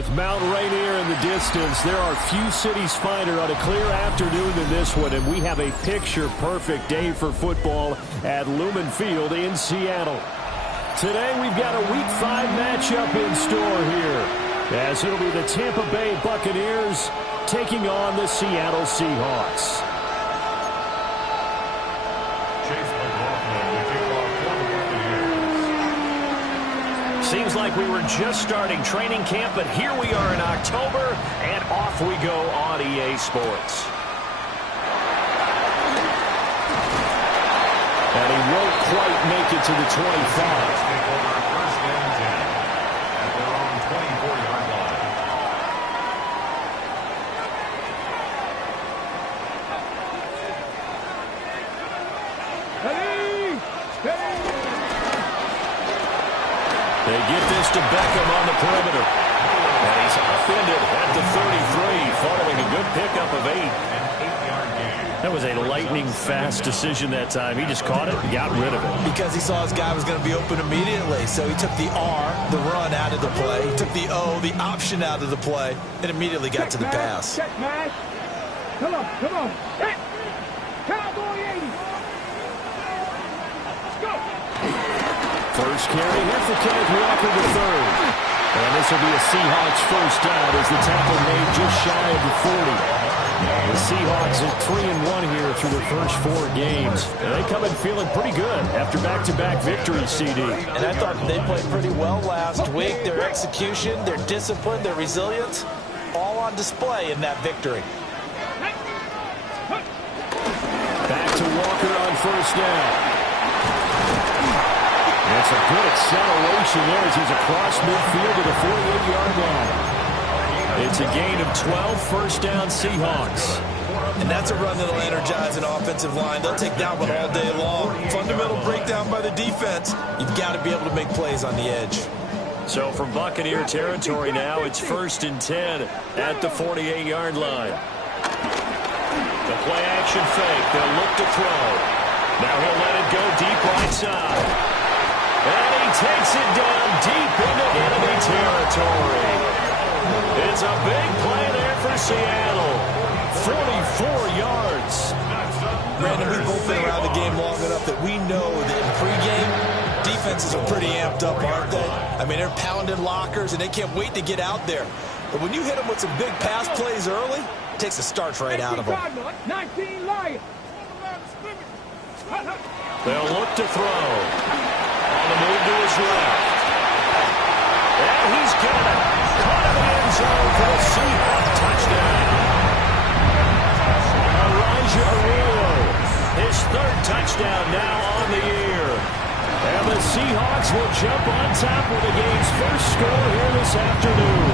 With Mount Rainier in the distance, there are few cities finer on a clear afternoon than this one, and we have a picture-perfect day for football at Lumen Field in Seattle. Today, we've got a Week 5 matchup in store here, as it'll be the Tampa Bay Buccaneers taking on the Seattle Seahawks. Seems like we were just starting training camp, but here we are in October, and off we go on EA Sports. And he won't quite make it to the 25. They get this to Beckham on the perimeter. And he's upended at the 33, following a good pickup of 8. That was a lightning-fast decision that time. He just caught it and got rid of it. Because he saw his guy was going to be open immediately. So he took the R, the run, out of the play. He took the O, the option, out of the play, and immediately got to the pass. Check, man. Come on. Hit. Cowboy 80. Let's go. First carry here for Kenneth Walker III. And this will be a Seahawks first down as the tackle made just shy of the 40. The Seahawks are 3-1 here through their first 4 games. And they come in feeling pretty good after back-to-back victories, CD. And I thought they played pretty well last week. Their execution, their discipline, their resilience, all on display in that victory. Back to Walker on first down. That's a good acceleration there as he's across midfield to the 48-yard line. It's a gain of 12, first down Seahawks. And that's a run that'll energize an offensive line. They'll take that one all day long. Fundamental breakdown by the defense. You've got to be able to make plays on the edge. So from Buccaneer territory now, it's 1st and 10 at the 48-yard line. The play action fake. They'll look to throw. Now he'll let it go deep right side. And he takes it down deep into enemy territory. It's a big play there for Seattle. 44 yards. Brandon, we've both been around the game long enough that we know that in pregame, defenses are pretty amped up, aren't they? I mean, they're pounding lockers, and they can't wait to get out there. But when you hit them with some big pass plays early, it takes the starch right out of them. 19 Lions. They'll look to throw. On the move to his left. And he's got it. Caught in the end zone for a Seahawk touchdown. Elijah Aurelio, his 3rd touchdown now on the year. And the Seahawks will jump on top with the game's first score here this afternoon.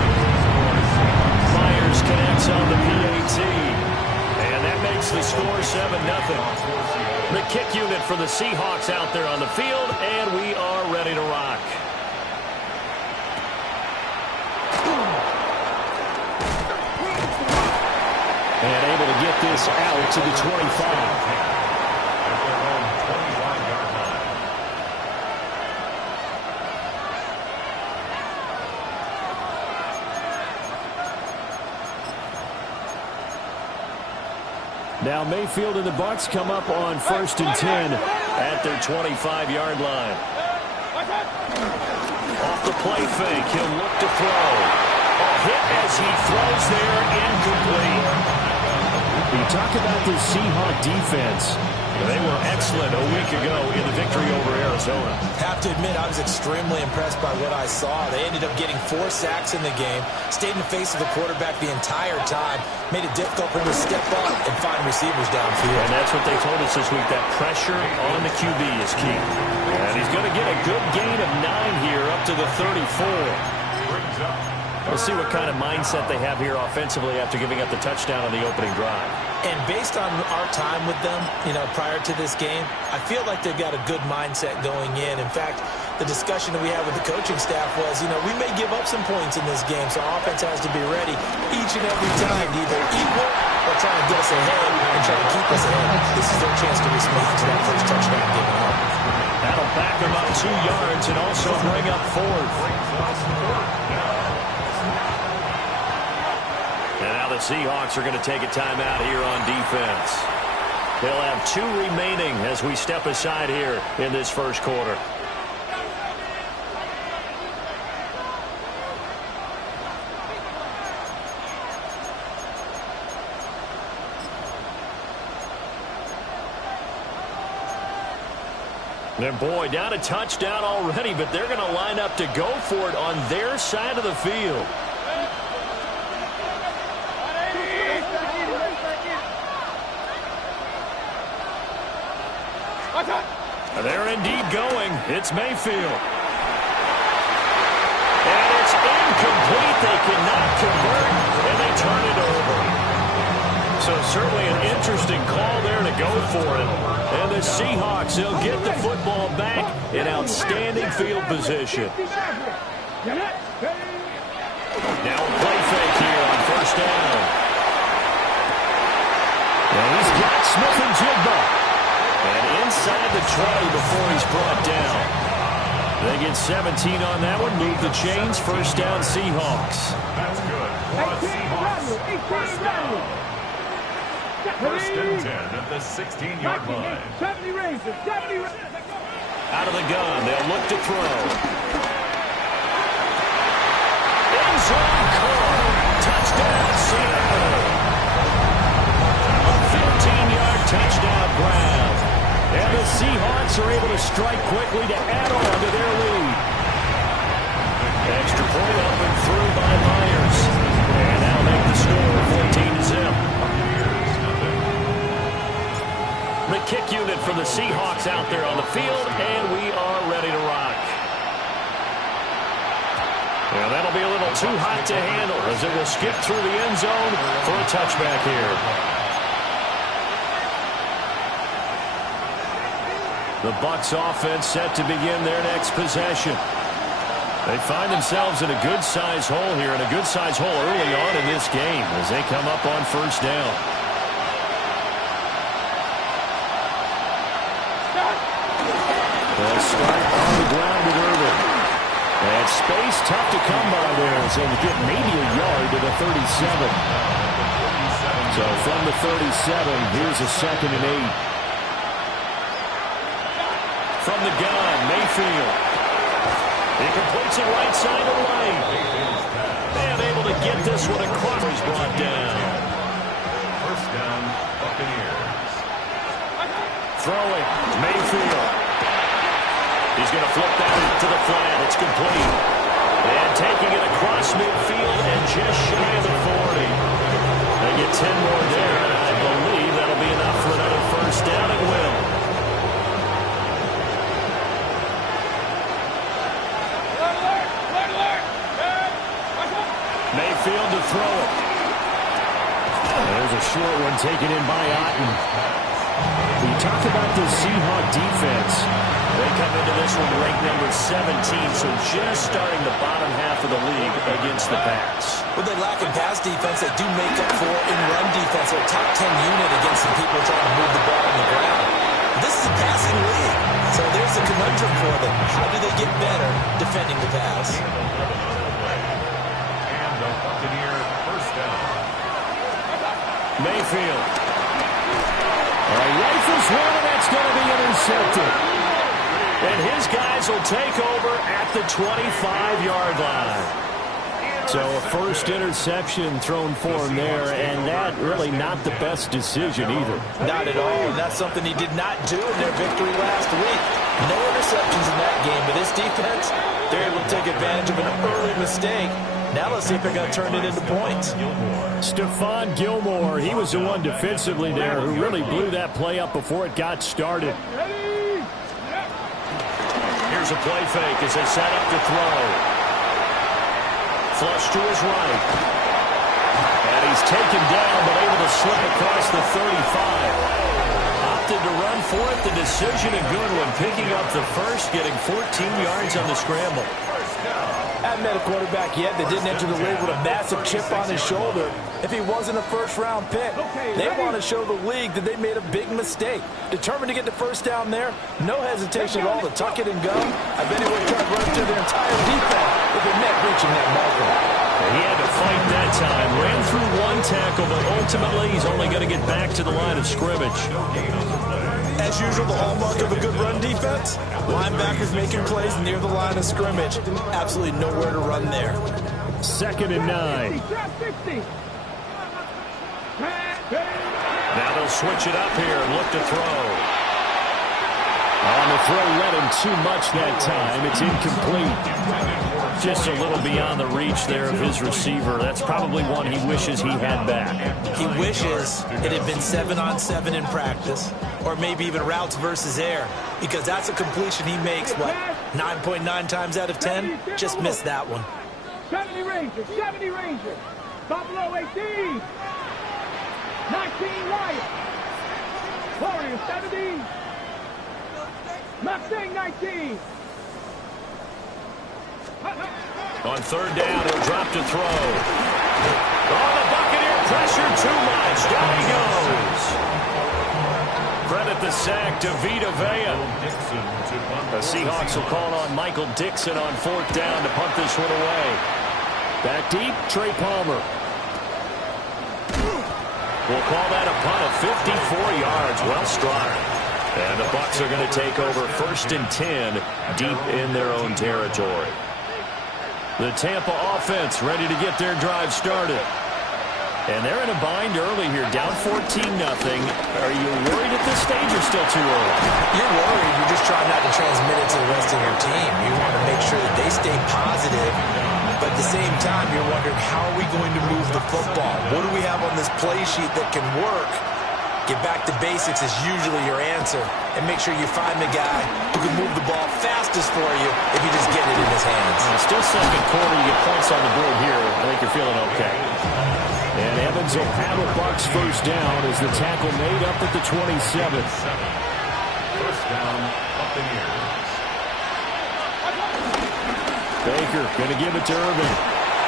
Myers connects on the PAT. And that makes the score 7-0. The kick unit for the Seahawks out there on the field, and we are ready to rock. And able to get this out to the 25. Now Mayfield and the Bucs come up on 1st and 10 at their 25-yard line. Off the play fake, he'll look to throw. A hit as he throws there, incomplete. You talk about the Seahawk defense. They were excellent a week ago in the victory over Arizona. Have to admit, I was extremely impressed by what I saw. They ended up getting 4 sacks in the game, stayed in the face of the quarterback the entire time, made it difficult for him to step up and find receivers downfield. And that's what they told us this week, that pressure on the QB is key. And he's going to get a good gain of 9 here up to the 34. We'll see what kind of mindset they have here offensively after giving up the touchdown on the opening drive. And based on our time with them, prior to this game, I feel like they've got a good mindset going in. In fact, the discussion that we had with the coaching staff was, we may give up some points in this game, so our offense has to be ready each and every time to either equal or try to get us ahead and try to keep us ahead. This is their chance to respond to that first touchdown given up. That'll back them up 2 yards and also bring up 4th. And now the Seahawks are going to take a timeout here on defense. They'll have 2 remaining as we step aside here in this first quarter. And boy, down a touchdown already, but they're going to line up to go for it on their side of the field. They're indeed going. It's Mayfield. And it's incomplete. They cannot convert, and they turn it over. So certainly an interesting call there to go for it. And the Seahawks, they'll get the football back in outstanding field position. Now a play fake here on first down. And he's got Smith and Jigba. And inside the 20 before he's brought down. They get 17 on that one. Move the chains. First down, Seahawks. That's good. First down. First and 10 at the 16-yard line. 70 raises. Out of the gun. They'll look to throw. End zone call. Touchdown, Seattle. A 15-yard touchdown grab. And the Seahawks are able to strike quickly to add on to their lead. Extra point up and through by Myers. And that'll make the score 14-0. The kick unit for the Seahawks out there on the field, and we are ready to rock. Well, that'll be a little too hot to handle as it will skip through the end zone for a touchback here. The Bucs offense set to begin their next possession. They find themselves in a good-sized hole here, and a good-sized hole early on in this game as they come up on first down. They'll start on the ground with Irvin. And space tough to come by there as they get maybe a yard to the 37. So from the 37, here's a 2nd and 8. From the gun, Mayfield. He completes it right side of the lane. And able to get this one across. He's brought down. First down, Buccaneers. Throwing, Mayfield. He's going to flip that to the flat. It's complete. And taking it across midfield and just shy of the 40. They get 10 more there, and I believe that'll be enough for another first down. It will. Mayfield to throw it. There's a short one taken in by Otten. We talk about the Seahawk defense. They come into this one ranked number 17, so just starting the bottom half of the league against the pass. Well, they lack in pass defense. They do make up for in run defense. They're a top 10 unit against the people trying to move the ball on the ground. This is a passing league, so there's a conundrum for them. How do they get better defending the pass? Mayfield. Rifles one, and that's going to be intercepted. And his guys will take over at the 25-yard line. So a first interception thrown for him there, and that really not the best decision either. Not at all, and that's something he did not do in their victory last week. No interceptions in that game, but this defense, they're able to take advantage of an early mistake. Now let's see if they're going to turn it into points. Stephon Gilmore, he was the one defensively there who really blew that play up before it got started. Here's a play fake as they set up to throw. Flush to his right. And he's taken down, but able to slip across the 35. Opted to run for it. The decision a good one. Picking up the first, getting 14 yards on the scramble. Haven't met a quarterback yet that didn't enter the league with a massive chip on his shoulder. If he wasn't a first-round pick, they want to show the league that they made a big mistake. Determined to get the first down there, no hesitation at all to tuck it and go. I bet he would try to run through their entire defense if it meant reaching that marker. He had to fight that time. Ran through one tackle, but ultimately he's only going to get back to the line of scrimmage. As usual, the hallmark of a good run defense, linebackers making plays near the line of scrimmage. Absolutely nowhere to run there. 2nd and 9. Now they'll switch it up here and look to throw. On the throw, led him too much that time. It's incomplete. Just a little beyond the reach there of his receiver. That's probably one he wishes he had back. He wishes it had been 7-on-7 in practice, or maybe even routes versus air, because that's a completion he makes, 9.9 times out of 10? Just missed that one. 70 Rangers, 70 Rangers. Buffalo 18. 19 Lions. Warriors 70. Mustang 19. On 3rd down, he'll drop to throw. Oh, the Buccaneer pressure too much. Down he goes. Credit the sack to Vita Vea. The Seahawks will call on Michael Dixon on 4th down to punt this one away. Back deep, Trey Palmer. We'll call that a punt of 54 yards. Well struck. And the Bucs are going to take over 1st and 10 deep in their own territory. The Tampa offense ready to get their drive started. And they're in a bind early here, down 14-0. Are you worried at this stage or still too early? You're worried. You're just trying not to transmit it to the rest of your team. You want to make sure that they stay positive. But at the same time, you're wondering, how are we going to move the football? What do we have on this play sheet that can work? Get back to basics is usually your answer. And make sure you find the guy who can move the ball fastest for you if you just get it in his hands. Still 2nd quarter, you get points on the board here. I think you're feeling okay. And Evans will paddle Bucs 1st down as the tackle made up at the 27th. 1st down, Buccaneers. Baker going to give it to Irvin.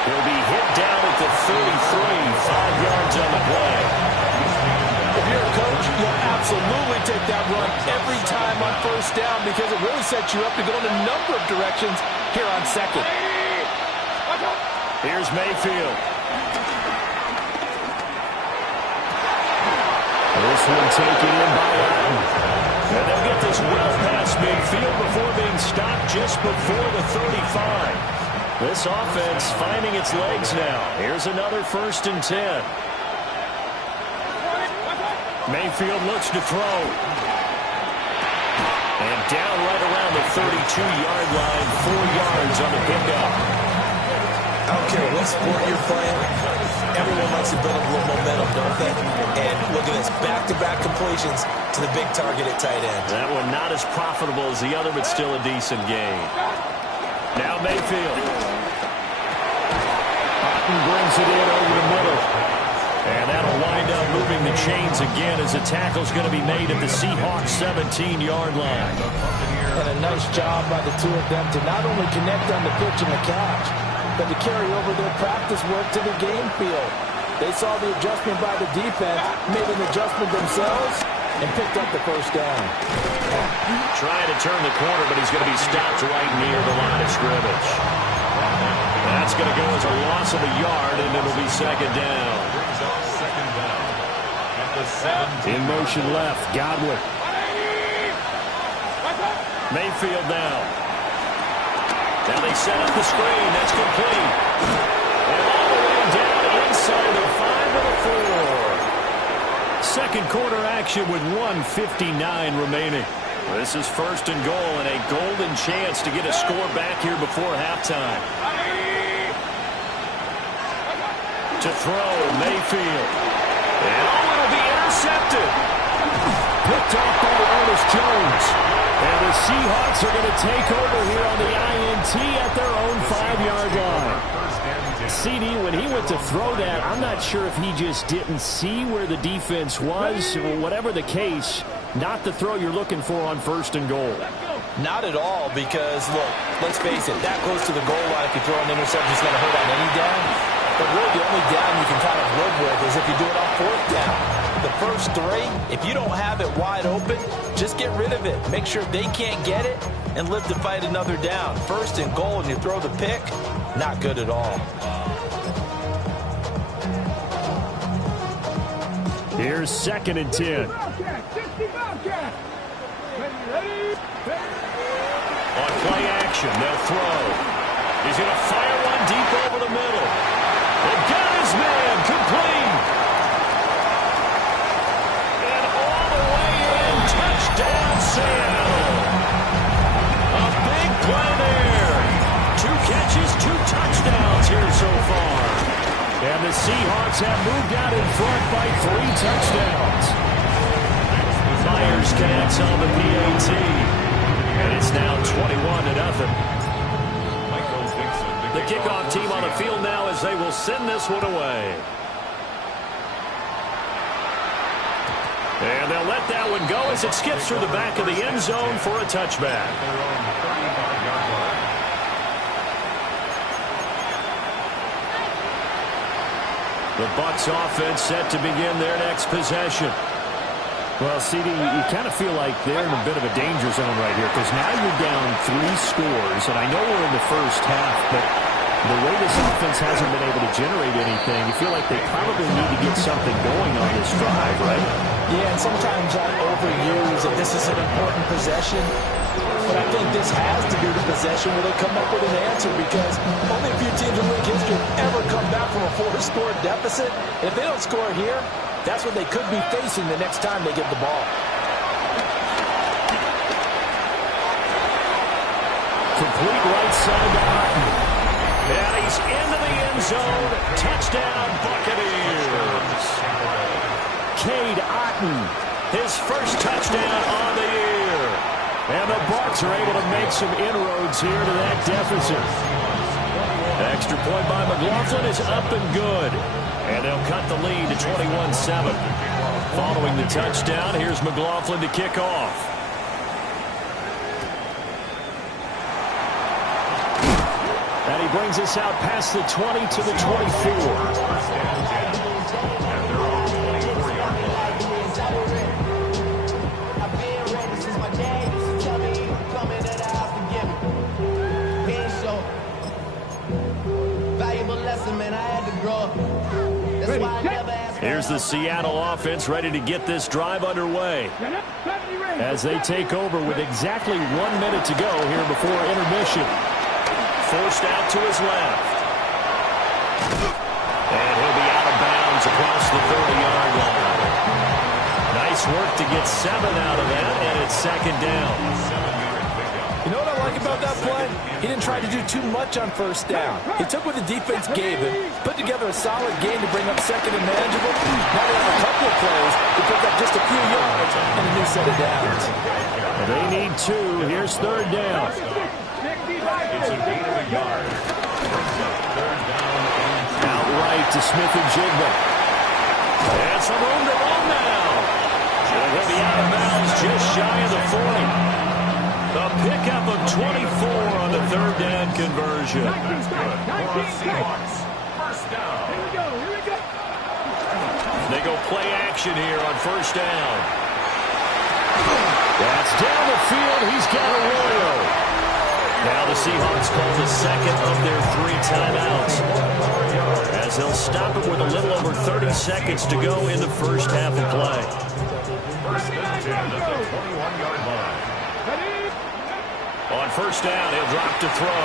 He'll be hit down at the 33, 5 yards on the play. If you're a coach, you'll absolutely take that run every time on 1st down because it really sets you up to go in a number of directions here on 2nd. Here's Mayfield. This one taken in by Allen. And they'll get this well past midfield before being stopped just before the 35. This offense finding its legs now. Here's another 1st and 10. Mayfield looks to throw. And down right around the 32-yard line, 4 yards on the pickup. I don't care what sport you're playing. Everyone likes to build up a little momentum, don't they? And look at this, back-to-back completions to the big target at tight end. That one not as profitable as the other, but still a decent gain. Now Mayfield. Otten brings it in over the middle. And that'll wind up moving the chains again as the tackle's going to be made at the Seahawks 17-yard line. And a nice job by the two of them to not only connect on the pitch and the catch, but to carry over their practice work to the game field. They saw the adjustment by the defense, made an adjustment themselves, and picked up the 1st down. Trying to turn the corner, but he's going to be stopped right near the line of scrimmage. That's going to go as a loss of a yard, and it'll be 2nd down. In motion left, Godwin. Mayfield now. Now they set up the screen. That's complete. And all the way down inside the 5 to the 4. 2nd quarter action with 1:59 remaining. This is 1st and goal and a golden chance to get a score back here before halftime. To throw, Mayfield. And it'll be intercepted. Picked off by Ernest Jones. And the Seahawks are going to take over here on the INT at their own 5-yard line. CD, when he went to throw that, I'm not sure if he just didn't see where the defense was, or whatever the case, not the throw you're looking for on 1st and goal. Not at all, because, look, let's face it, that close to the goal line, if you throw an interception, it's going to hurt on any down. But really, the only down you can kind of live with is if you do it on 4th down. The first 3, if you don't have it wide open, just get rid of it. Make sure they can't get it and live to fight another down. 1st and goal, and you throw the pick, not good at all. Here's 2nd and 10. On play action, they'll throw. He's going to fire one deep over the middle. They got his man, complete. And all the way in, touchdown Seattle. A big play there. 2 catches, 2 touchdowns here so far. And the Seahawks have moved out in front by 3 touchdowns. Myers connects on the PAT. And it's now 21-0. The kickoff team on the field now as they will send this one away. And they'll let that one go as it skips through the back of the end zone for a touchback. The Bucs offense set to begin their next possession. Well, CD, you kind of feel like they're in a bit of a danger zone right here because now you're down 3 scores, and I know we're in the first half, but the way this offense hasn't been able to generate anything, you feel like they probably need to get something going on this drive, right? Yeah, and sometimes I overuse that this is an important possession, but I think this has to be the possession where they come up with an answer because only a few teams in league history have ever come back from a 4-score deficit. And if they don't score here, that's what they could be facing the next time they get the ball. Complete right side to Otten. And he's into the end zone. Touchdown, Buccaneers. Cade Otten, his first touchdown on the year. And the Bucs are able to make some inroads here to that deficit. Extra point by McLaughlin is up and good. And they'll cut the lead to 21-7. Following the touchdown, here's McLaughlin to kick off. And he brings us out past the 20 to the 24. Here's the Seattle offense ready to get this drive underway as they take over with exactly 1 minute to go here before intermission. Forced out to his left. And he'll be out of bounds across the 30-yard line. Nice work to get 7 out of that, and it's 2nd down. You know what I like about that play? He didn't try to do too much on 1st down. He took what the defense gave him, put together a solid game to bring up 2nd and manageable. Now they have a couple of plays to pick up just a few yards and a new set of downs. They need 2. Here's 3rd down. It's a gain of a yard. Outright to Smith-Njigba. And some room to run now. And he'll be out of bounds just shy of the 40. The pickup of 24 on the 3rd down conversion. That's good. Seahawks. First down. Here we go. They go play action here on 1st down. That's down the field. He's got Arroyo. Now the Seahawks call the 2nd of their 3 timeouts, as they'll stop it with a little over 30 seconds to go in the first half of play. 1st and 10 at the 21-yard line. On 1st down, he'll drop to throw.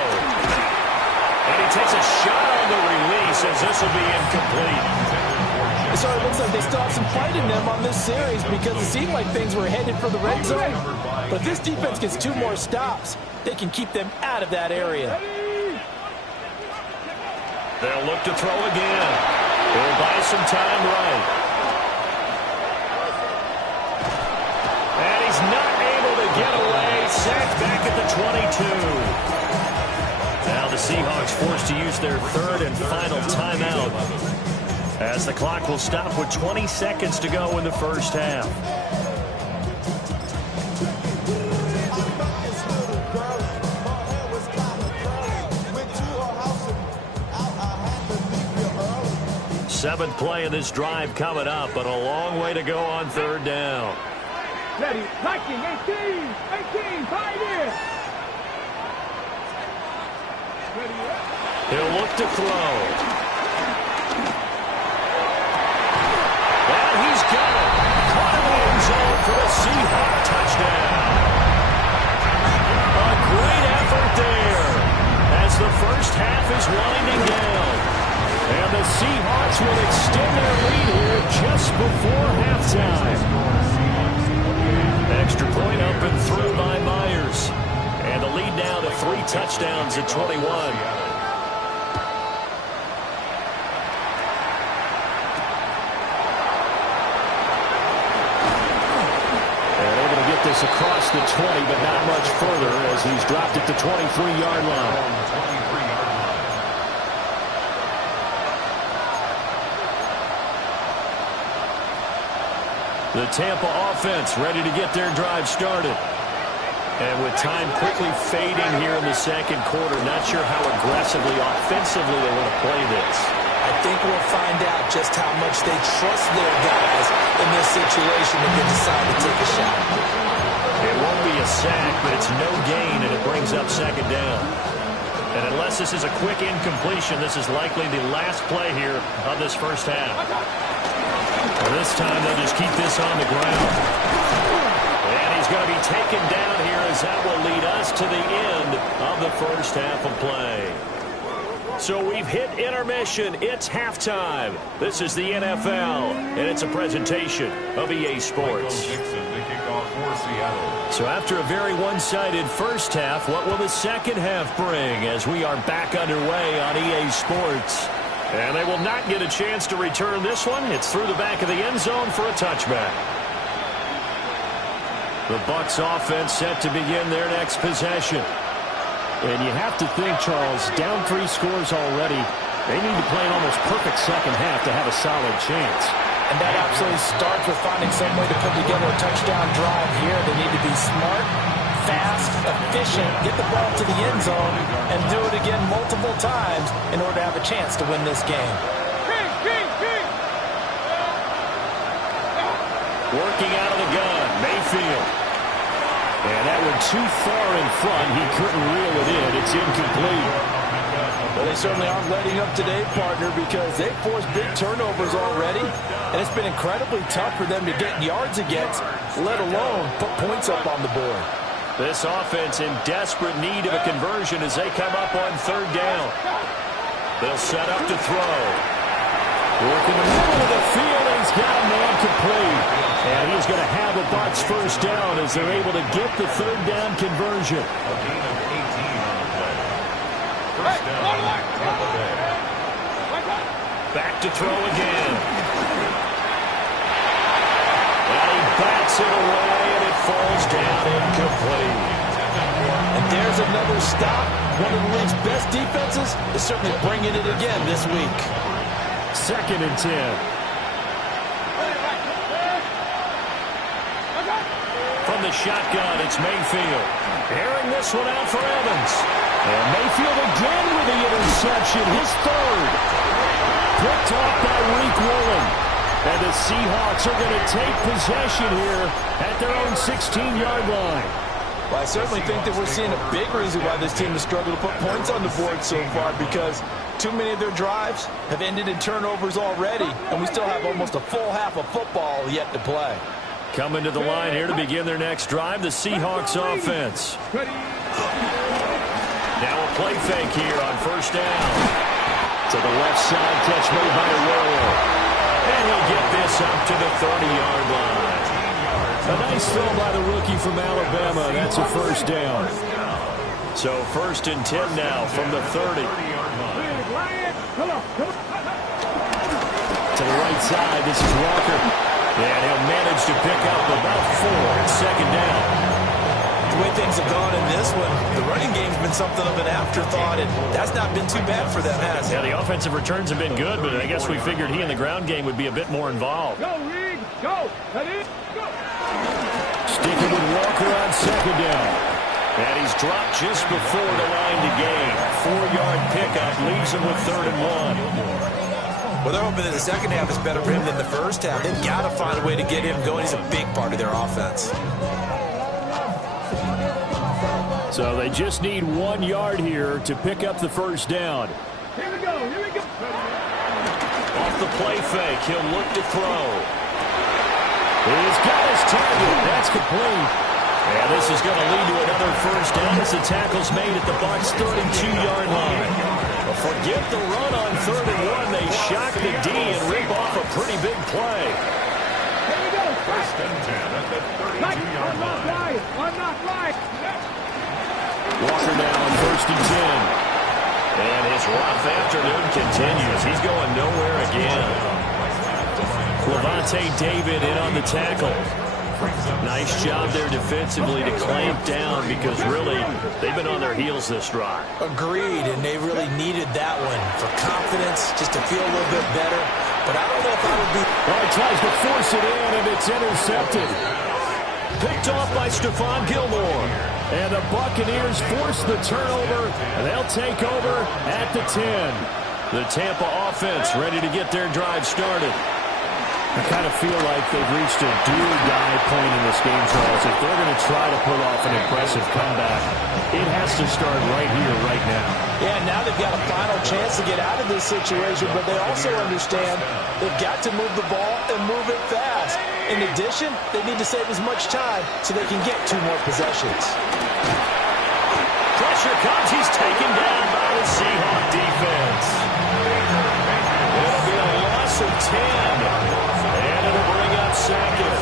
And he takes a shot on the release as this will be incomplete. So it looks like they still have some fight in them on this series because it seemed like things were headed for the red zone. But if this defense gets 2 more stops, they can keep them out of that area. They'll look to throw again. They'll buy some time right. And he's not able to get away. Sacked back at the 22. Now the Seahawks forced to use their 3rd and final timeout, as the clock will stop with 20 seconds to go in the first half. Seventh play of this drive coming up, but a long way to go on 3rd down. Ready, liking, 18, fight it. He'll look to throw. And he's got for the Seahawks touchdown. A great effort there as the first half is winding down. And the Seahawks will extend their lead here just before halftime. Extra point up and through by Myers. And the lead now to 3 touchdowns at 21. This across the 20, but not much further as he's dropped at the 23-yard line. The Tampa offense ready to get their drive started. And with time quickly fading here in the second quarter, not sure how aggressively, offensively they want to play this. I think we'll find out just how much they trust their guys in this situation if they decide to take a shot. It won't be a sack, but it's no gain, and it brings up second down. And unless this is a quick incompletion, this is likely the last play here of this first half. Well, this time they'll just keep this on the ground. And he's going to be taken down here as that will lead us to the end of the first half of play. So we've hit intermission. It's halftime. This is the NFL, and it's a presentation of EA Sports. So after a very one-sided first half, what will the second half bring as we are back underway on EA Sports? And they will not get a chance to return this one. It's through the back of the end zone for a touchback. The Bucs offense set to begin their next possession. And you have to think, Charles, down 3 scores already. They need to play an almost perfect second half to have a solid chance. And that absolutely starts with finding some way to put together a touchdown drive here. They need to be smart, fast, efficient, get the ball to the end zone, and do it again multiple times in order to have a chance to win this game. Working out of the gun, Mayfield. And that one too far in front. He couldn't reel it in. It's incomplete. Well, they certainly aren't letting up today, partner, because they've forced big turnovers already, and it's been incredibly tough for them to get yards against, let alone put points up on the board. This offense in desperate need of a conversion as they come up on third down. They'll set up to throw. Working the middle of the field, and he's got a man complete. And he's going to have a Bucs first down as they're able to get the third down conversion. A gain of 18 on the play. First down, Tampa Bay. Back to throw again. And he bats it away, and it falls down incomplete. And there's another stop. One of the league's best defenses is certainly bringing it again this week. 2nd and 10. From the shotgun, it's Mayfield. Airing this one out for Evans. And Mayfield again with the interception, his third. Picked off by Reek Woolen. And the Seahawks are going to take possession here at their own 16-yard line. Well, I certainly think that we're seeing a big reason why this team has struggled to put points on the board so far, because too many of their drives have ended in turnovers already, and we still have almost a full half of football yet to play. Coming to the line here to begin their next drive, the Seahawks offense. Now a play fake here on first down. To the left side, catch made by Arroyo. And he'll get this up to the 30-yard line. A nice throw by the rookie from Alabama. That's a first down. So 1st and 10 now from the 30. To the right side, this is Walker. And he'll manage to pick up about 4 at second down. The way things have gone in this one, the running game's been something of an afterthought, and that's not been too bad for them, has it? Yeah, the offensive returns have been good, but I guess we figured he in the ground game would be a bit more involved. Go, Reed. Go. Ready? Go. Sticking with Walker on second down. And he's dropped just before the line to gain. 4-yard pickup leaves him with 3rd and 1. Well, they're hoping that the second half is better for him than the first half. They've got to find a way to get him going. He's a big part of their offense. So they just need 1 yard here to pick up the first down. Here we go. Here we go. Off the play fake, he'll look to throw. He's got his target. That's complete. And this is going to lead to another first down as the tackle's made at the Bucs' 32-yard line. But forget the run on 3rd and 1. They shock the D and rip off a pretty big play. First and 10 at the 32-yard line. I'm not right. Walker now on 1st and 10. And his rough afternoon continues. He's going nowhere again. Levante David in on the tackle. Nice job there defensively to clamp down because really they've been on their heels this drive. Agreed, and they really needed that one for confidence, just to feel a little bit better. But I don't know if I would be... Well, he tries to force it in, and it's intercepted. Picked off by Stephon Gilmore. And the Buccaneers force the turnover, and they'll take over at the 10. The Tampa offense ready to get their drive started. I kind of feel like they've reached a do-or-die point in this game, Charles. If they're going to try to pull off an impressive comeback, it has to start right here, right now. Yeah, now they've got a final chance to get out of this situation, but they also understand they've got to move the ball and move it fast. In addition, they need to save as much time so they can get 2 more possessions. Pressure comes. He's taken down by the Seahawk defense. It'll be a loss of 10. And it'll bring up 2nd.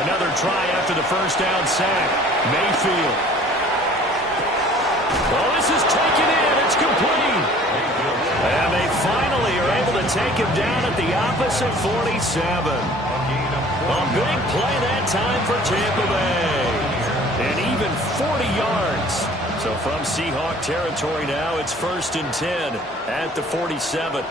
Another try after the first down sack. Mayfield. Oh, this is taken in. It's complete. And they finally are able to take him down at the opposite 47. A big play that time for Tampa Bay. And even 40 yards. So from Seahawk territory now, it's 1st and 10 at the 47.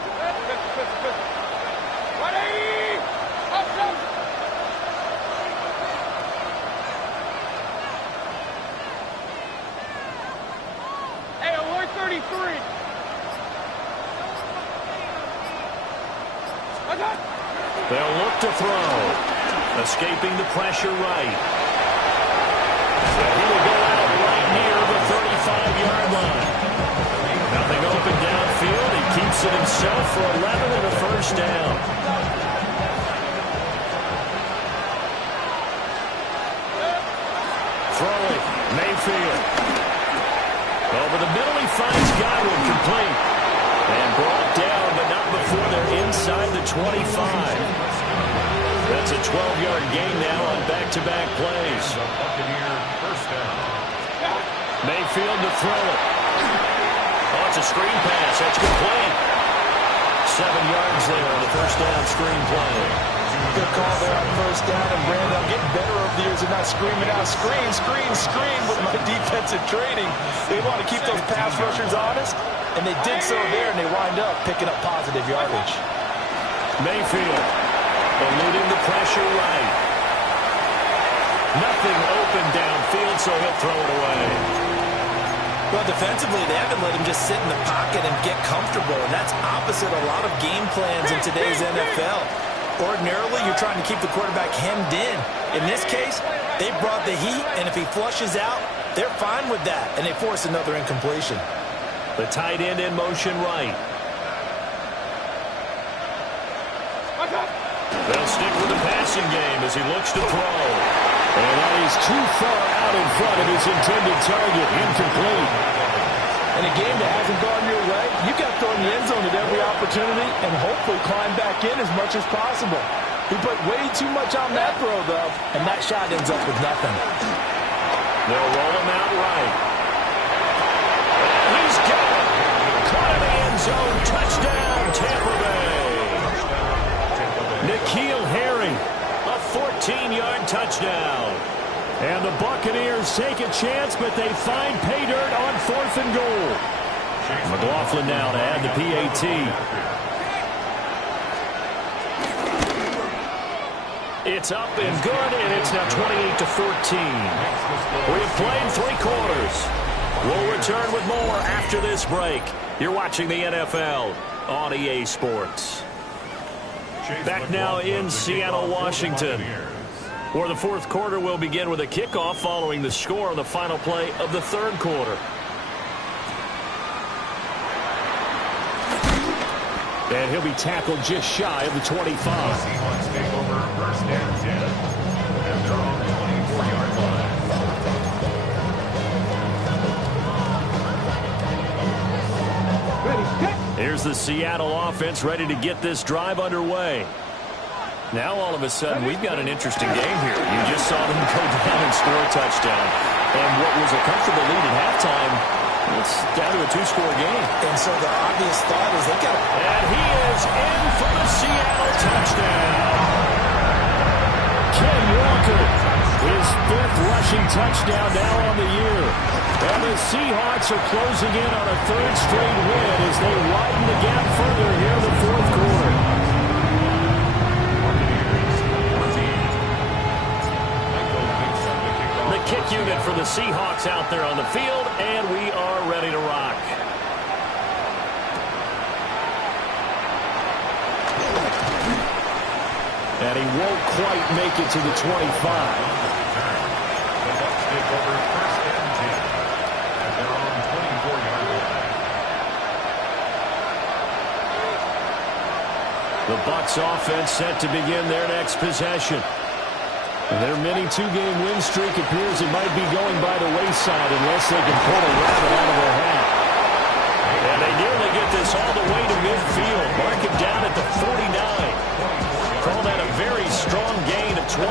Hey, alert 33. They'll look to throw. Escaping the pressure right. And he will go out right near the 35-yard line. Nothing open downfield. He keeps it himself for 11 and a first down. Throwing. Mayfield. Over the middle he finds Godwin complete. And brought down, but not before they're inside the 25. That's a 12-yard gain now on back-to-back plays. Mayfield to throw it. Oh, it's a screen pass. That's complete. 7 yards there on the first down screen play. Good call there on first down. And Brandon, I'm getting better over the years of not screaming out, screen, screen, screen with my defensive training. They want to keep those pass rushers honest, and they did so there, and they wind up picking up positive yardage. Mayfield eluding the pressure right. Nothing open downfield, so he'll throw it away. Well, defensively, they haven't let him just sit in the pocket and get comfortable, and that's opposite a lot of game plans in today's NFL. Ordinarily, you're trying to keep the quarterback hemmed in. In this case, they brought the heat, and if he flushes out, they're fine with that, and they force another incompletion. The tight end in motion right. They'll stick with the passing game as he looks to throw. And that is too far out in front of his intended target. Incomplete. In a game that hasn't gone your way, you've got to throw in the end zone at every opportunity and hopefully climb back in as much as possible. He put way too much on that throw, though, and that shot ends up with nothing. They'll roll him out right. He's got it. Caught in the end zone. Touchdown, Tampa Bay. N'Keal Harry, a 14-yard touchdown. And the Buccaneers take a chance, but they find pay dirt on 4th and goal. McLaughlin now to add the PAT. It's up and good, and it's now 28-14. We have played 3 quarters. We'll return with more after this break. You're watching the NFL on EA Sports. Back now in Seattle, Washington. Or the fourth quarter will begin with a kickoff following the score on the final play of the third quarter. And he'll be tackled just shy of the 25. Seahawks take over first and 10 at their own 24-yard line. Here's the Seattle offense ready to get this drive underway. Now all of a sudden we've got an interesting game here. You just saw them go down and score a touchdown. And what was a comfortable lead at halftime, it's down to a two-score game. And so the obvious thought is they got to... And he is in for the Seattle touchdown. Ken Walker, his fifth rushing touchdown now on the year. And the Seahawks are closing in on a third straight win as they widen the gap further here in the fourth quarter. The kick unit for the Seahawks out there on the field, and we are ready to rock. And he won't quite make it to the 25. The Bucs take over first and 10 at their own 24-yard line. The Bucs offense set to begin their next possession. Their mini two-game win streak appears it might be going by the wayside unless they can pull a rabbit out of their hat. And they nearly get this all the way to midfield. Mark it down at the 49. Call that a very strong gain of 24.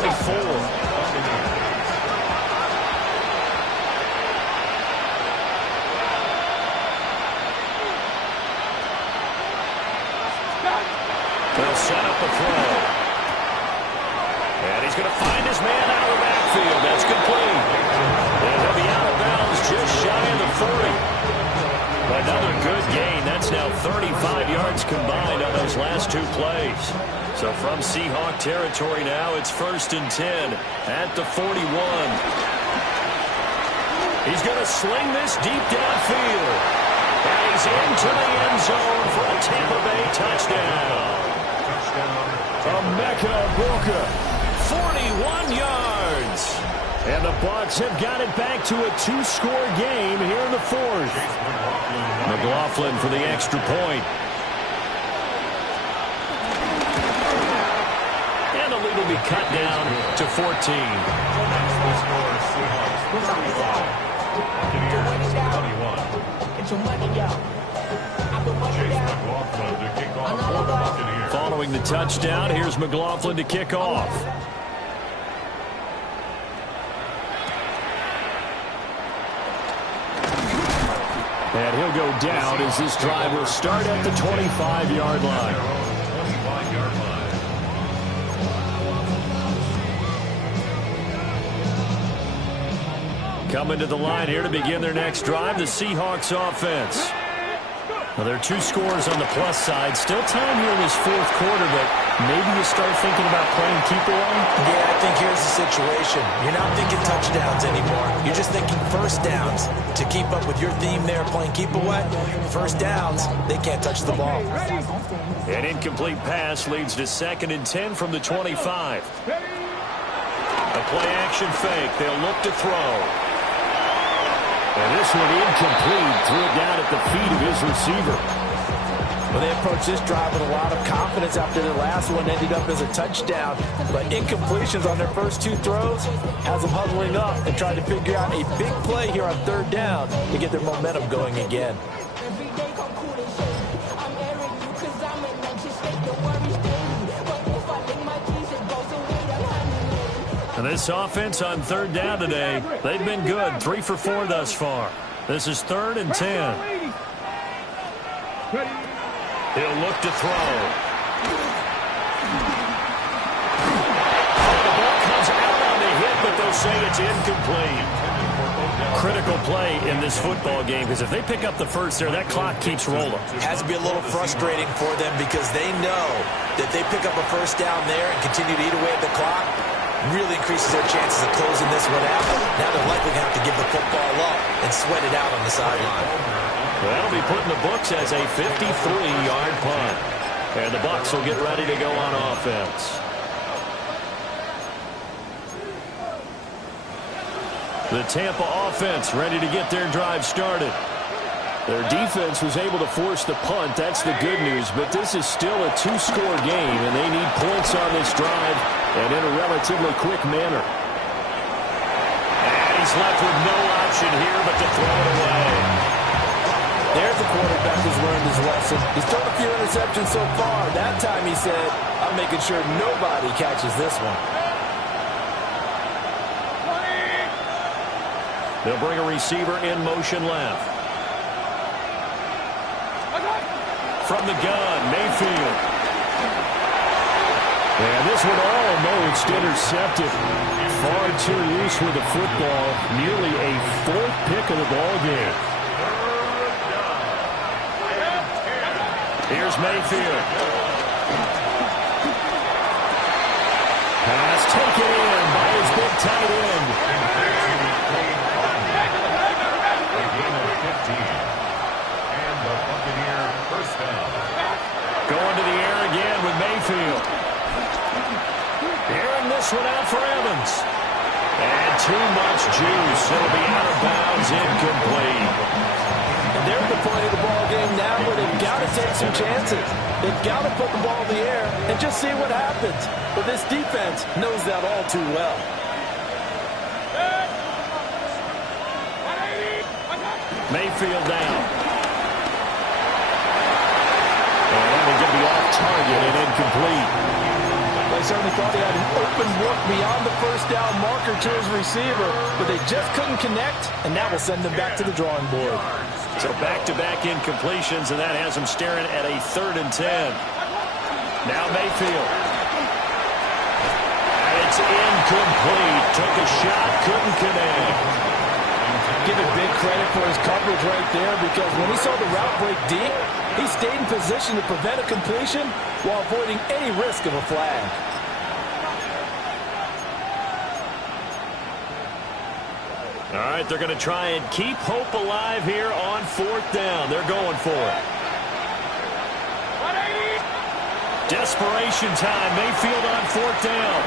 They'll set up the throw. And he's going to find his man out of the backfield. That's complete. And he'll be out of bounds just shy of the 40. Another good gain. That's now 35 yards combined on those last two plays. So from Seahawk territory now, it's first and 10 at the 41. He's going to sling this deep downfield. And he's into the end zone for a Tampa Bay touchdown. Emeka Egbuka. 41 yards. And the Bucs have got it back to a two-score game here in the fourth. McLaughlin for the extra point. And the lead will be cut down to 14. Following the touchdown, here's McLaughlin to kick off. And he'll go down as this drive will start at the 25-yard line. Coming to the line here to begin their next drive, the Seahawks offense. Well, there are two scores on the plus side. Still time here in this fourth quarter, but maybe you start thinking about playing keep away? Yeah, I think here's the situation. You're not thinking touchdowns anymore. You're just thinking first downs. To keep up with your theme there, playing keep away, first downs, they can't touch the ball. An incomplete pass leads to second and 10 from the 25. A play-action fake. They'll look to throw. And this one incomplete. Threw it down at the feet of his receiver. Well, they approached this drive with a lot of confidence after their last one ended up as a touchdown. But incompletions on their first two throws has them huddling up and trying to figure out a big play here on third down to get their momentum going again. And this offense on third down today, they've been good. 3 for 4 thus far. This is third and 10. He'll look to throw. The ball comes out on the hit, but they'll say it's incomplete. Critical play in this football game, because if they pick up the first there, that clock keeps rolling. Has to be a little frustrating for them because they know that they pick up a first down there and continue to eat away at the clock, really increases their chances of closing this one out. Now they're likely going to have to give the football up and sweat it out on the sideline. That'll be put in the books as a 53-yard punt. And the Bucs will get ready to go on offense. The Tampa offense ready to get their drive started. Their defense was able to force the punt. That's the good news. But this is still a two-score game, and they need points on this drive and in a relatively quick manner. And he's left with no option here but to throw it away. There's the quarterback who's learned his lesson. He's thrown a few interceptions so far. That time he said, I'm making sure nobody catches this one. They'll bring a receiver in motion left. From the gun, Mayfield. And this one almost intercepted. Far too loose with the football. Nearly a fourth pick of the ball game. Here's Mayfield. Pass taken in by his big tight end. A gain of 15. And the Buccaneer first down. Going to the air again with Mayfield. Airing this one out for Evans. And too much juice. It'll be out of bounds, incomplete. And they're at the point of the ball game now where they've got to take some chances. They've got to put the ball in the air and just see what happens. But this defense knows that all too well. Mayfield down. And that one going to be off target and incomplete. They certainly thought they had an open look beyond the first down marker to his receiver, but they just couldn't connect, and that will send them back to the drawing board. So back-to-back incompletions, and that has them staring at a 3rd and 10. Now Mayfield. And it's incomplete. Took a shot, couldn't connect. Give it big credit for his coverage right there, because when he saw the route break deep, he stayed in position to prevent a completion while avoiding any risk of a flag. All right, they're going to try and keep hope alive here on 4th down. They're going for it. Desperation time. Mayfield on 4th down.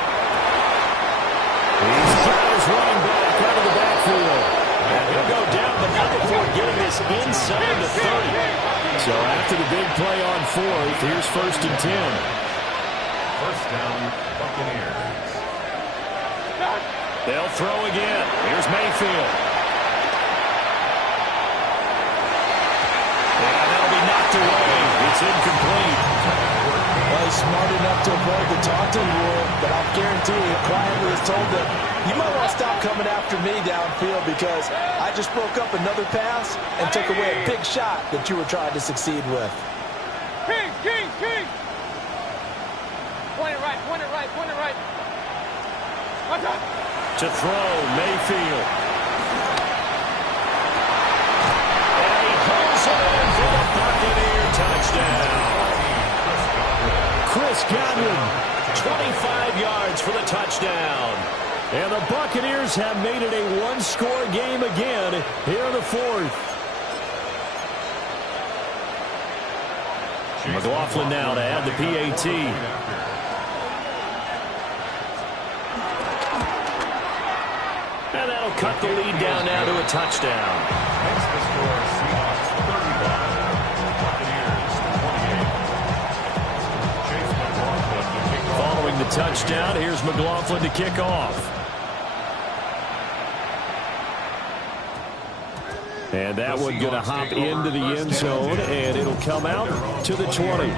He's got his running back out of the backfield. And he'll go down, but not before getting this inside the 30. So after the big play on 4th, here's 1st and 10. First down, Buccaneers. They'll throw again. Here's Mayfield. And that'll be knocked away. It's incomplete. Well, he's smart enough to avoid the taunting rule, but I'll guarantee you, quietly has told them, you might want to stop coming after me downfield because I just broke up another pass and took away a big shot that you were trying to succeed with. King! Point it right, point it right, point it right. Watch out! To throw, Mayfield. And he pulls it in for the Buccaneer touchdown. Chris Godwin. 25 yards for the touchdown. And the Buccaneers have made it a one-score game again here in the 4th. McLaughlin now to add the PAT. And that'll cut the lead down now to a touchdown. Makes the score Seahawks 35. Buccaneers 28. Chase McLaughlin to kick off. Following the touchdown, here's McLaughlin to kick off. And that one going to hop into the end zone, and it'll come out to the 20.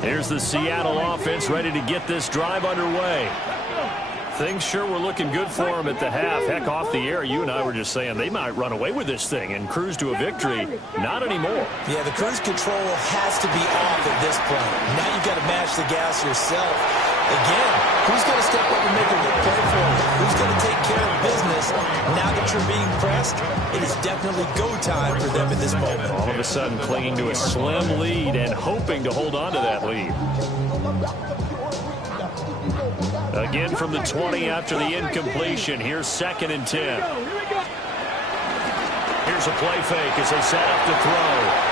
Here's the Seattle offense ready to get this drive underway. Things sure were looking good for them at the half. Heck, off the air, you and I were just saying they might run away with this thing and cruise to a victory. Not anymore. Yeah, the cruise control has to be off at this point. Now you've got to match the gas yourself. Again, who's going to step up and make a good play for you? Who's going to take care of business? Now that you're being pressed, it is definitely go time for them at this moment. All of a sudden clinging to a slim lead and hoping to hold on to that lead. Again from the 20 after the incompletion. Here's 2nd and 10. Here's a play fake as they set up to throw.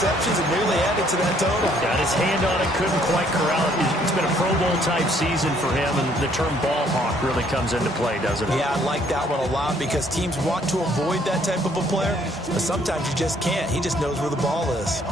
receptions and nearly added to that total. Got his hand on it, couldn't quite corral it. It's been a Pro Bowl-type season for him, and the term ball hawk really comes into play, doesn't it? Yeah, I like that one a lot because teams want to avoid that type of a player, but sometimes you just can't. He just knows where the ball is.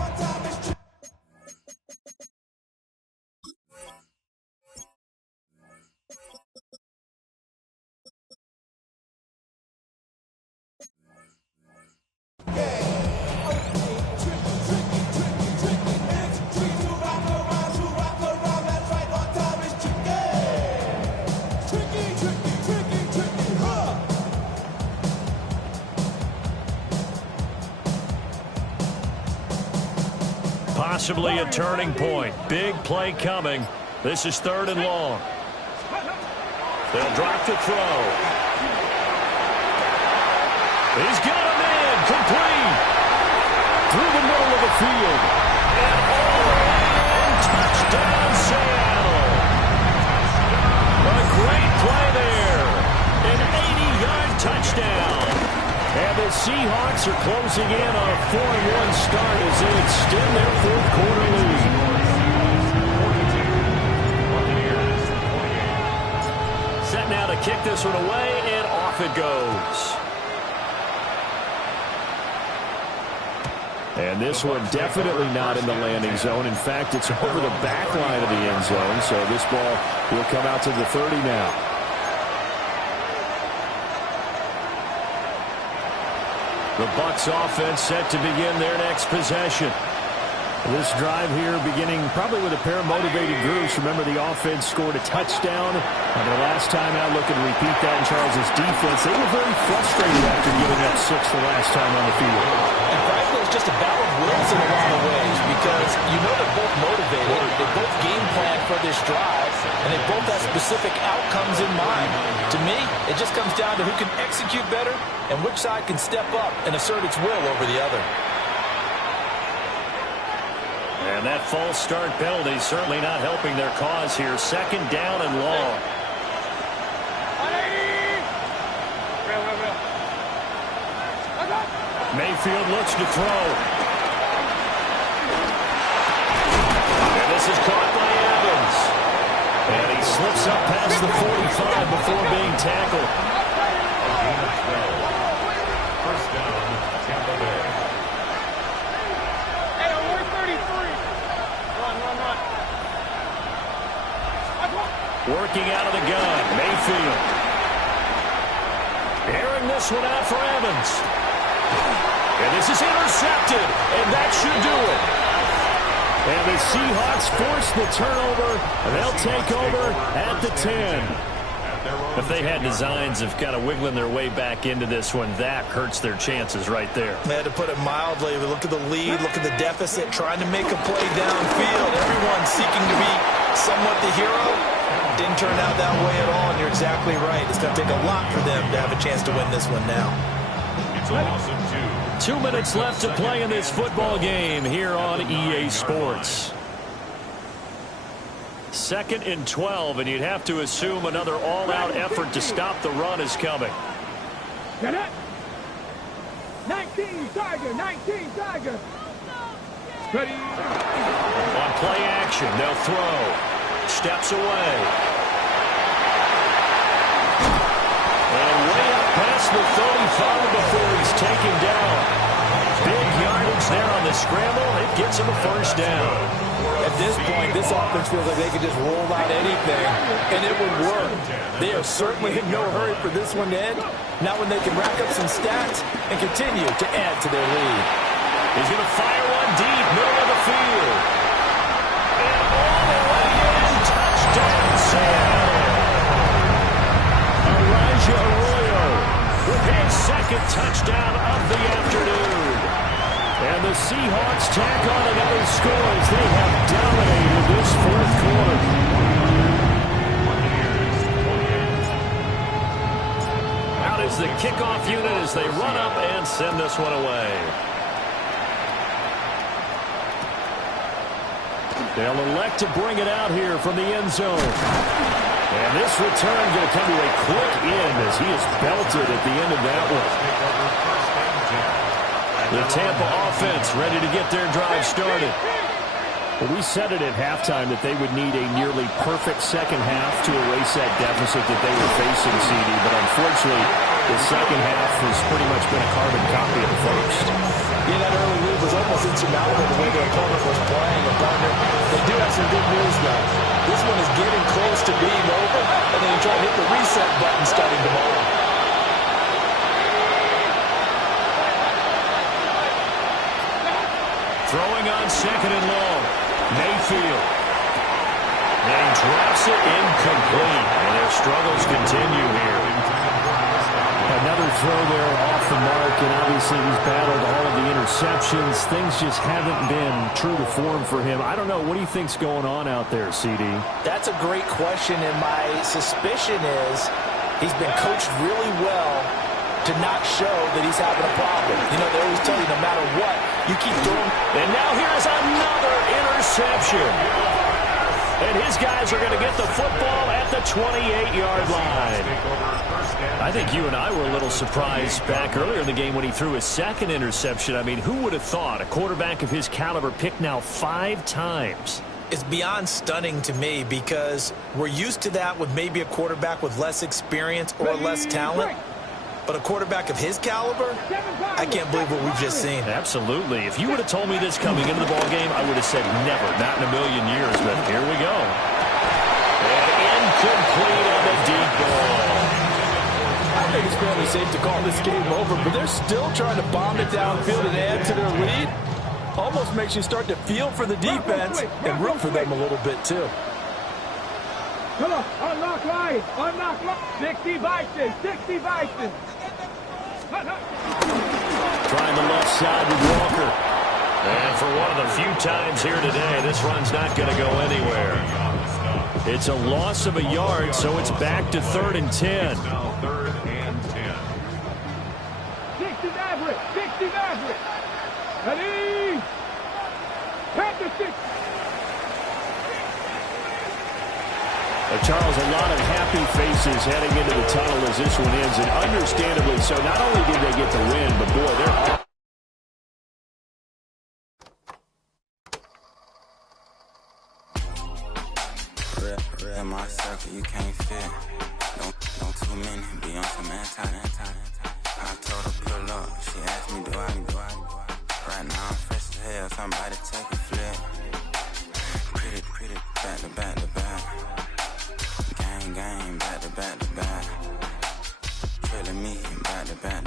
Possibly a turning point. Big play coming. This is 3rd and long. They'll drop the throw. He's got a man. Complete. Through the middle of the field. And all the way in. Touchdown, Seattle. A great play there. An 80-yard touchdown. And the Seahawks are closing in on a 4-1 start as they extend their 4th quarter lead. Set now to kick this one away, and off it goes. And this one definitely not in the landing zone. In fact, it's over the back line of the end zone, so this ball will come out to the 30 now. The Bucs offense set to begin their next possession. This drive here beginning probably with a pair of motivated groups. Remember, the offense scored a touchdown. And their last time out, looking to repeat that in Charles' defense. They were very frustrated after giving up 6 the last time on the field. And frankly, it's just a battle of wills in a lot of ways because you know they're both motivated. They both game plan for this drive, and they both have specific outcomes in mind. To me, it just comes down to who can execute better and which side can step up and assert its will over the other. And that false start penalty certainly not helping their cause here. 2nd down and long. Mayfield looks to throw. And this is caught by Evans. And he slips up past the 45 before being tackled. First down, Tampa Bay. Hey, on 133. Run. Working out of the gun, Mayfield. Airing this one out for Evans. And this is intercepted, and that should do it. And the Seahawks force the turnover, and they'll take over at the 10. If they had designs of kind of wiggling their way back into this one, that hurts their chances right there. They had to put it mildly. Look at the lead, look at the deficit, trying to make a play downfield. Everyone seeking to be somewhat the hero. Didn't turn out that way at all, and you're exactly right. It's going to take a lot for them to have a chance to win this one now. It's a loss of 2. 2 minutes left to play in this football game here on EA Sports. 2nd and 12, and you'd have to assume another all-out effort to stop the run is coming. Get it? 19 Tiger. Ready? On play action, they'll throw. Steps away. And way up past the 35 before he's taken down. Big yardage there on the scramble. It gets him a first down. At this point, this offense feels like they could just roll out anything, and it would work. They are certainly in no hurry for this one to end. Not when they can rack up some stats and continue to add to their lead. He's going to fire one deep, middle of the field. And all the way in, touchdown, Seattle. Elijah Arroyo with his 2nd touchdown of the afternoon. And the Seahawks tack on another score as they have dominated this 4th quarter. Out is the kickoff unit as they run up and send this one away. They'll elect to bring it out here from the end zone. And this return going to come to a quick end as he is belted at the end of that one. The Tampa offense ready to get their drive started. Well, we said it at halftime that they would need a nearly perfect second half to erase that deficit that they were facing, CD. But unfortunately, the second half has pretty much been a carbon copy of the first. Yeah, that early lead was almost insurmountable the way their opponent was playing. And partner, they do have some good news, though. This one is getting close to being over, and then you try to hit the reset button starting tomorrow. Throwing on second and long. Mayfield. And he drops it incomplete. And their struggles continue here. Another throw there off the mark, and obviously he's battled all of the interceptions. Things just haven't been true to form for him. I don't know. What do you think's going on out there, CD? That's a great question, and my suspicion is he's been coached really well to not show that he's having a problem. You know, they always tell you no matter what, you keep throwing. And now here's another interception. And his guys are going to get the football at the 28-yard line. I think you and I were a little surprised back earlier in the game when he threw his second interception. I mean, who would have thought a quarterback of his caliber picked now 5 times? It's beyond stunning to me because we're used to that with maybe a quarterback with less experience or less talent. But a quarterback of his caliber, I can't believe what we've just seen. Absolutely. If you would have told me this coming into the ballgame, I would have said never, not in a million years. But here we go. And incomplete on the deep ball. I think it's fairly safe to call this game over, but they're still trying to bomb it downfield and add to their lead. Almost makes you start to feel for the defense and root for them a little bit, too. Come on, unlock line, unlock line. 60 Vikings, 60 Vikings. Trying the left side with Walker. And for one of the few times here today, this run's not going to go anywhere. It's a loss of a yard, so it's back to 3rd and 10. 3rd and 10. 60 Maverick, 60 Maverick. Ready? Panther 6. Charles, a lot of happy faces heading into the tunnel as this one ends, and understandably so. Not only did they get the win, but boy, they're... Real my circle, you can't fit. Don't too many be on some anti. I told her pull up, she asked me do I. Right now I'm fresh as hell, somebody take a flip. Pretty, back to back. Gang, back to back. Killing me, back to back.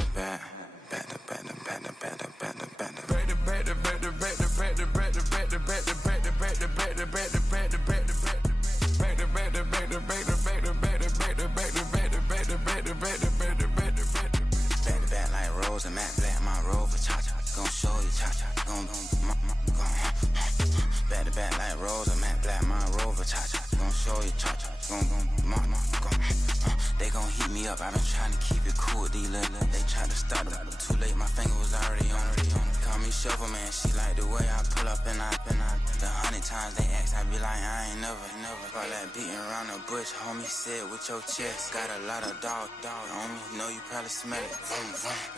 I've been trying to keep it cool with these little. They tried to start it, too late, my finger was already on it. Call me Shovel Man, she like the way I pull up and I. The 100 times they ask, I be like, I ain't never. All that beating around the bush, homie said with your chest. Got a lot of dog on me, know you probably smell it.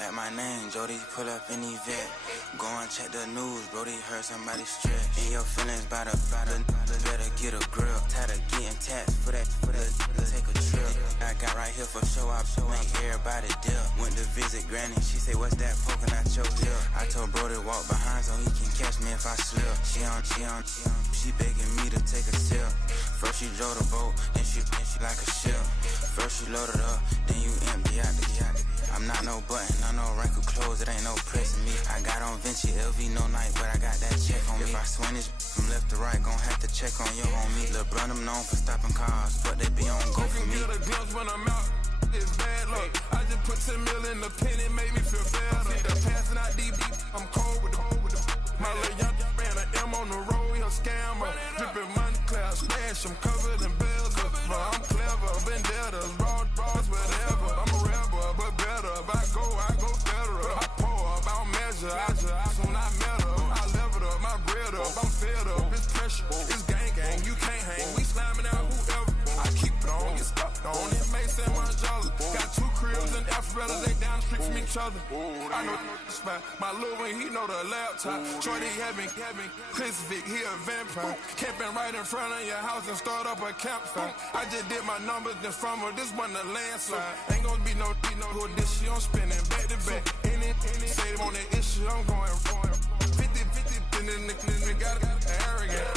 Like my name, Jody, pull up in the vet. Go and check the news, Brody, heard somebody stretch. In your feelings by the better get a grill. Tired of getting taxed for that, take a trip. I got right here for show up, make everybody dip. Went to visit Granny, she say, what's that poking out your lip? I told Brody walk behind so he can catch me if I slip. She begging me to take a sip. First she drove the boat, then she like a ship. First you loaded up, then you empty out the yacht. I'm not no button, I no wrinkled clothes, it ain't no pressing me. I got on Vinci, LV no night, but I got that check on me. If I swing this from left to right, gon' have to check on your homie. Lil' Brun, I'm known for stopping cars, but they be on go for me. When I'm out, it's bad luck. I just put 10 mil in the pen, it made me feel better. The passing out deep, I'm cold with the. My little young man, an M on the road, he a scammer. Dripping money cloud, smash, I'm covered in bells. I'm clever, vendettas, raw, whatever. I'm a rebel, but better. If I go federal. I pour up, I don't measure. I soon I met her. I leveled up, my bread up, I'm fed up. It's pressure, it's gang, you can't hang. We slamming out whoever. I keep it on, get stuck on. It may say my jolly. Got 2 cribs in Africa. better, they down the street from each other. I know the spot. My little one, he know the laptop. Shorty having Chris Vick, he a vampire. Camping right in front of your house and start up a campfire. I just did my numbers then from her, this wasn't a landslide. Ain't gonna be no who this shit, I'm spinning back to back. Any say they want that issue, I'm going 50-50, and then the got arrogant.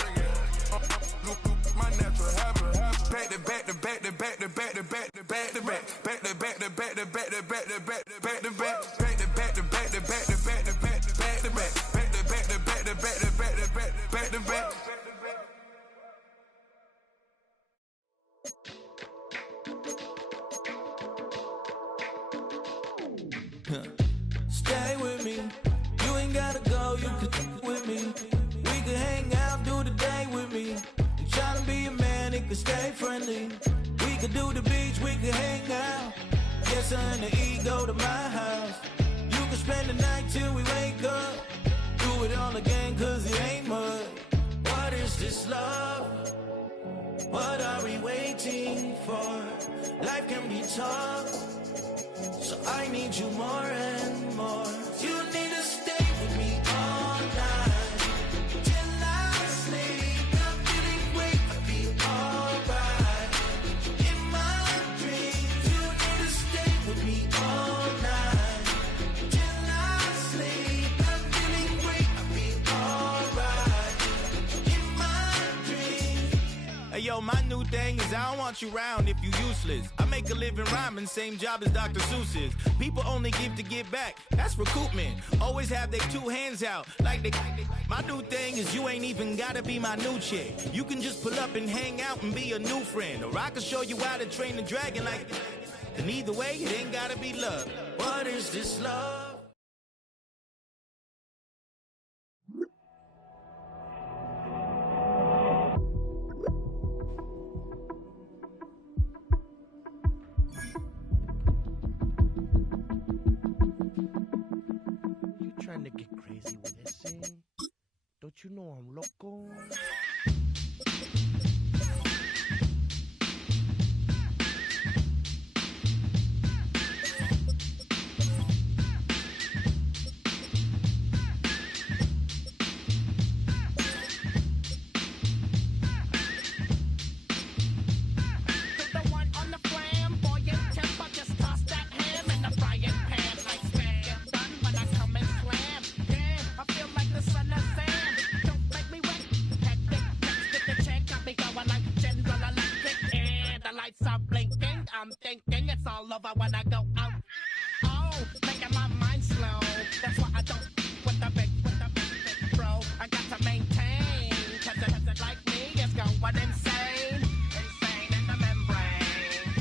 My natural habit. Back to back to back to back to back to back to back to back. Back to back to back to back to back to back to back to back. Back to back to back to back to back to back to back to back. Back to back to back to back to back to back to back. Stay with me. You ain't gotta go, you can with me. We can hang out, do the day with me. You tryna be a man, it can stay friendly. We could do the beach, we can hang out. Yes, her and the E go to my house. You can spend the night till we wake up. Do it all again, cause it ain't mud. What is this love? What are we waiting for? Life can be tough, so I need you more and more. You need to stay with me all night till I sleep. I'm feeling great, I'll be alright. In my dreams, you need to stay with me all night till I sleep. I'm feeling great, I'll be alright. In my dreams. Hey yo, my new thing is I don't want you round if you useless. I make a living rhyming, same job as Dr. Seuss's. People only give to give back, that's recoupment. Always have their two hands out, like they. My new thing is you ain't even gotta be my new chick. You can just pull up and hang out and be a new friend. Or I can show you how to train the dragon like. And either way, it ain't gotta be love. What is this love? Trying to get crazy with this thing? Don't you know I'm loco? I'm thinking it's all over when I go out. Oh, making my mind slow. That's why I don't with the big bro. I got to maintain, cause it like me is going insane. Insane in the membrane.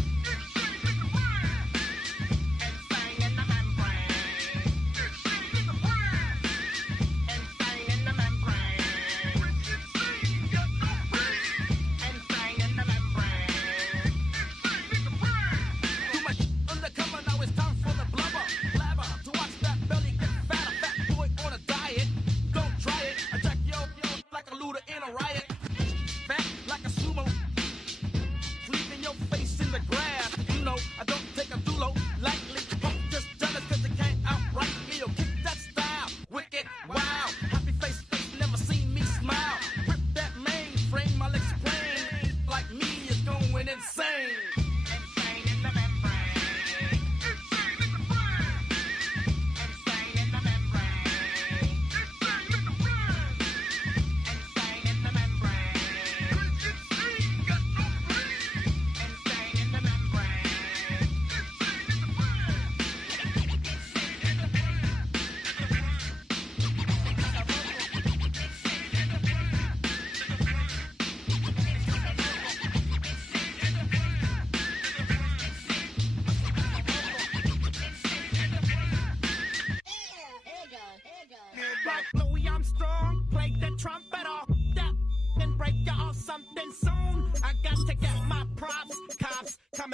Insane in the membrane. Insane in the membrane. Insane in the membrane.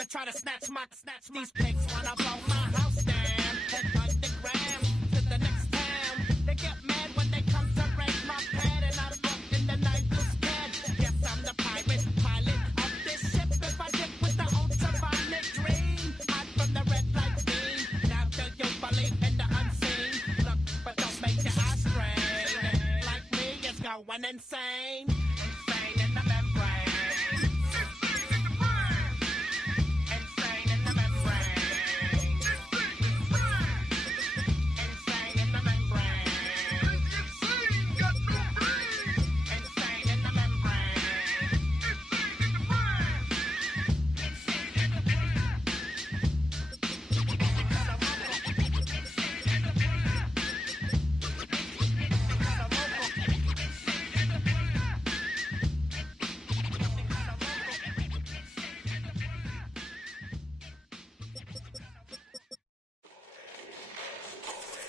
Try to snatch these pigs wanna blow my house down. Then underground to the next town. They get mad when they come to raid my pad, and I'm up in the night to scared. Yes, I'm the pirate pilot of this ship. If I dip with the ultraviolet dream, hide from the red light beam. going insane. Insane in the membrane. Insane in the membrane. Insane in the membrane. Insane in the membrane.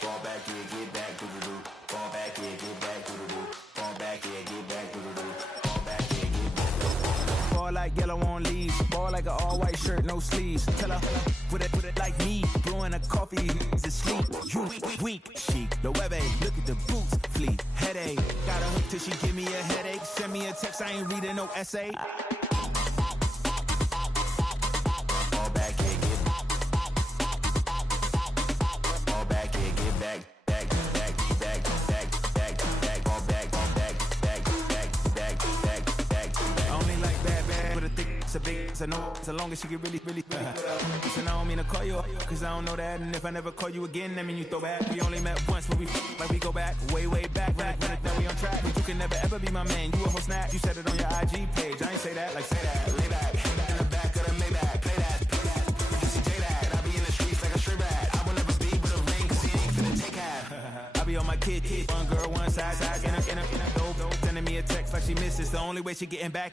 Fall back here, get back, doo-doo-doo. Fall back here, get back, doo-doo-doo. Fall back here, get back, doo-doo-doo. Fall back here, get back, doo-doo-doo. Fall like yellow on leaves. Ball like an all-white shirt, no sleeves. Tell her, put it like me. Blowing a coffee, to sleep. You weak, chic. The web look at the boots, fleet. Headache, got a hook till she give me a headache. Send me a text, I ain't reading no essay. Fall back here, get back. Fall back here, get back. Back, back, back, back, back, back. Fall back, back, back, back, back, back, back. I only like bad, but a thick, it's a big, it's a no. So long as she can really listen, I don't mean to call you up, cause I don't know that. And if I never call you again, that mean you throw back. We only met once, but we like we go back, way back. When now we on track, but you can never ever be my man. You a whole snap, you said it on your IG page. I ain't say that, like say that, lay back. In the back of the Maybach, play that. You see J that, I be in the streets like a stray rat. I will never be with a ring, cause he ain't finna take half. I be on my kid, one girl, one side, in a dope, sending me a text like she misses. The only way she getting back